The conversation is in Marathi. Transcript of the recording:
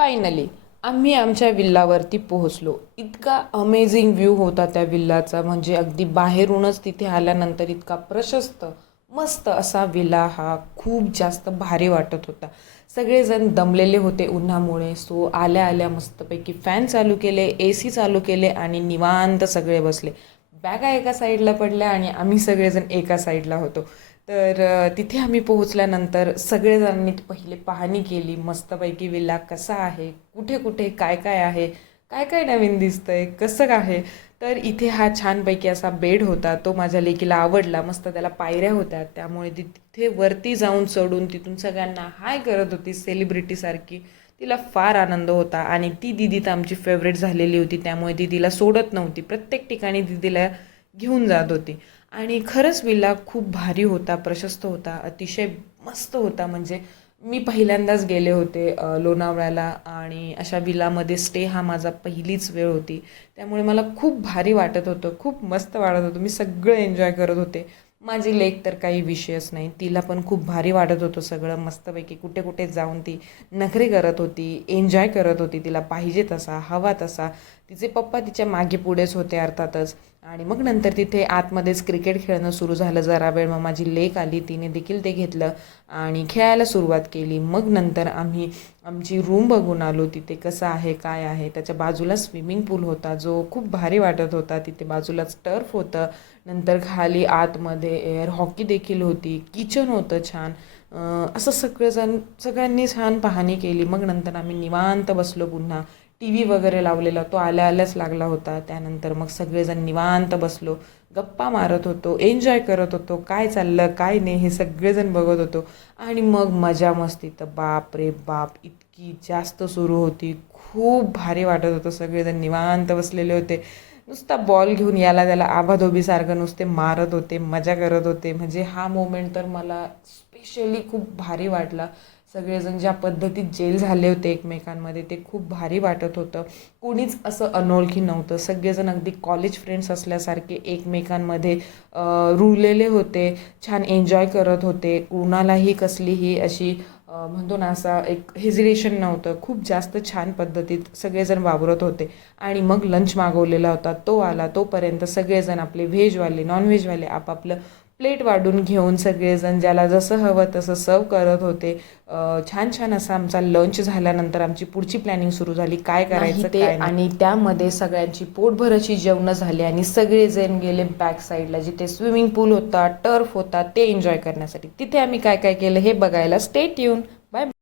फायनली आम्ही आमच्या विल्लावरती पोहोचलो. इतका अमेझिंग व्ह्यू होता त्या विल्लाचा, म्हणजे अगदी बाहेरूनच तिथे आल्यानंतर इतका प्रशस्त मस्त असा विला हा खूप जास्त भारी वाटत होता. सगळेजण दमलेले होते उन्हामुळे, सो आल्या आल्या मस्तपैकी फॅन चालू केले, ए सी चालू केले आणि निवांत सगळे बसले. बॅगा एका साईडला पडल्या आणि आम्ही सगळेजण एका साईडला होतो. तर तिथे आम्ही पोहोचल्यानंतर सगळेजणांनी पहिले पाहणी केली मस्तपैकी विला कसा आहे, कुठे कुठे काय काय आहे, काय काय नवीन दिसतंय, कसं आहे. तर इथे हा छानपैकी असा बेड होता, तो माझ्या लेकीला आवडला. मस्त त्याला पायऱ्या होत्या, त्यामुळे ती तिथे वरती जाऊन चढून तिथून सगळ्यांना हाय करत होती सेलिब्रिटीसारखी. तिला फार आनंद होता आणि ती दिदी तर आमची फेवरेट झालेली होती, त्यामुळे ती तिला सोडत नव्हती, प्रत्येक ठिकाणी दिदीला घेऊन जात होती. आणि खरंच विला खूप भारी होता, प्रशस्त होता, अतिशय मस्त होता. म्हणजे मी पहिल्यांदाच गेले होते लोणावळ्याला आणि अशा विलामध्ये स्टे हा माझा पहिलीच वेळ होती. त्यामुळे मला खूप भारी वाटत होतं, खूप मस्त वाटत होतं. मी सगळं एन्जॉय करत होते. माझी लेक तर काही विषयच नाही, तिला पण खूप भारी वाटत होतं सगळं. मस्तपैकी कुठे कुठे जाऊन ती नखरे करत होती, एन्जॉय करत होती, तिला पाहिजे तसा हवा तसा. तिचे पप्पा तिच्या मागे पुढेच होते अर्थातच. आणि मग नंतर तिथे आतमध्येच क्रिकेट खेळणं सुरू झालं जरा वेळ. मग माझी लेक आली, तिने देखील ते घेतलं आणि खेळायला सुरुवात केली. मग नंतर आम्ही आमची रूम बघून आलो, तिथे कसं आहे काय आहे. त्याच्या बाजूला स्विमिंग पूल होता, जो खूप भारी वाटत होता. तिथे बाजूलाच टर्फ होतं. नंतर खाली आतमध्ये एअर हॉकी देखील होती, किचन होतं छान. असं सगळ्यांनी छान पाहणी केली. मग नंतर आम्ही निवांत बसलो. पुन्हा टी व्ही वगैरे लावलेला, तो आल्या आल्याच लागला होता. त्यानंतर मग सगळेजण निवांत बसलो, गप्पा मारत होतो, एन्जॉय करत होतो, काय चाललं काय नाही हे सगळेजण बघत होतो. आणि मग मजा मस्ती तर बाप रे बाप इतकी जास्त सुरू होती. खूप भारी वाटत होतं. सगळेजण निवांत बसलेले होते, नुसता बॉल घेऊन याला त्याला आबाधोबीसारखं नुसते मारत होते, मजा करत होते. म्हणजे हा मोमेंट तर मला स्पेशली खूप भारी वाटला. सगळेजण ज्या पद्धतीत जेल झाले होते एकमेकांमध्ये, ते खूप भारी वाटत होतं. कोणीच असं अनोळखी नव्हतं, सगळेजण अगदी कॉलेज फ्रेंड्स असल्यासारखे एकमेकांमध्ये रुळलेले होते, छान एन्जॉय करत होते. कोणालाही कसलीही अशी म्हणतो ना असा एक हेजिटेशन नव्हतं. खूप जास्त छान पद्धतीत सगळेजण वावरत होते. आणि मग लंच मागवलेला होता, तो आला. तोपर्यंत सगळेजण आपले व्हेजवाले नॉनव्हेजवाले आपापलं प्लेट वाढून घेऊन सगळेजण ज्याला जसं हवं तसं सर्व करत होते. छान छान असा आमचा लंच झाल्यानंतर आमची पुढची प्लॅनिंग सुरू झाली, काय करायचं ते. आणि त्यामध्ये सगळ्यांची पोटभर अशी जेवणं झाली आणि सगळेजण गेले बॅक साईडला, जिथे स्विमिंग पूल होता, टर्फ होता, ते एन्जॉय करण्यासाठी. तिथे आम्ही काय काय केलं हे बघायला स्टे ट्यून. बाय.